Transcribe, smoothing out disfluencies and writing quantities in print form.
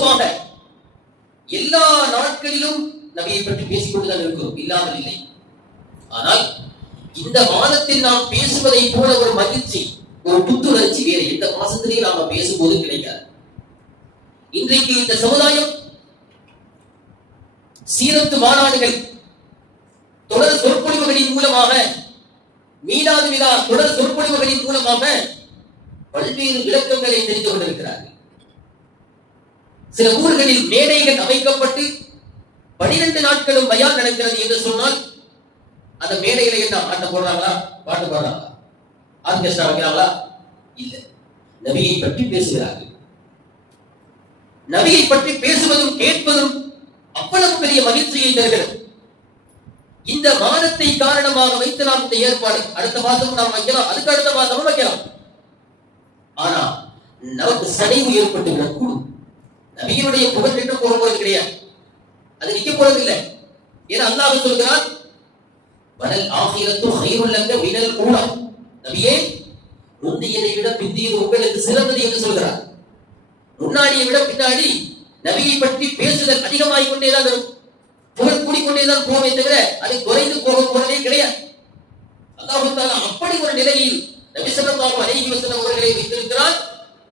பொதுவாக எல்லா நாட்களிலும் நபியை பற்றி பேசிக்கொண்டுதான் இருக்கிறோம், இல்லாமல் இல்லை. ஆனால் இந்த மாதத்தில் நாம் பேசுவதை போல ஒரு மகிழ்ச்சி, ஒரு புத்துணர்ச்சி வேறு எந்த மாசத்திலேயும் நாம பேசும்போது கிடைக்காது. இன்றைக்கு இந்த சமுதாயம் சீரத்து மாநாடுகள், தொடர் சொற்பொழிவுகளின் மூலமாக, மீளாது விழா தொடர் சொற்பொழிவுகளின் மூலமாக பல்வேறு விளக்கங்களை தெரிந்து கொண்டிருக்கிறார்கள். சில ஊர்களில் மேடைகள் அமைக்கப்பட்டு 12 நாட்களும் பயான் நடக்கிறது என்று சொன்னால் அந்த மேடையில என்ன ஆட்டம் போடுறாங்களா, பாட்டு பாடுறாங்களா, ஆர்கெஸ்ட்ரா வைக்கிறாங்களா? இல்ல, நபியை பற்றி பேசுகிறார்கள். நபியை பற்றி பேசுவதும் கேட்பதும் அவ்வளவு பெரிய மகிழ்ச்சியை தருகிறது. இந்த மாதத்தை காரணமாக வைத்து நாம் இந்த ஏற்பாடு அடுத்த மாதமும் நாம் வைக்கலாம், அதுக்கு அடுத்த மாதமும் வைக்கலாம். ஆனா நமக்கு சடைவு ஏற்பட்டு விடக்கூடும். நபியினுடைய புகழ் நின்று போகும்போது கிடையாது, அது நிக்க போறதில்லை. ஏன்னா அல்லாஹ் சொல்கிறான், வனல் ஆகிரத்து ஹைருல் லக்க மினல் ஊலா. நபியே, முந்தியதை விட பிந்தியது உங்களுக்கு சிறந்தது என்று சொல்கிறார். முன்னாடியை விட பின்னாடி நபியை பற்றி பேசுதல் அதிகமாகிக் கொண்டேதான் இருக்கும், புகழ் கூடிக்கொண்டேதான் போவே தவிர அது குறைந்து போக போறதே கிடையாது. அல்லாஹ் தஆலா அப்படி ஒரு நிலையில் நபி ஸல்லல்லாஹு அலைஹி வஸல்லம் அவர்களை வைத்திருக்கிறார்.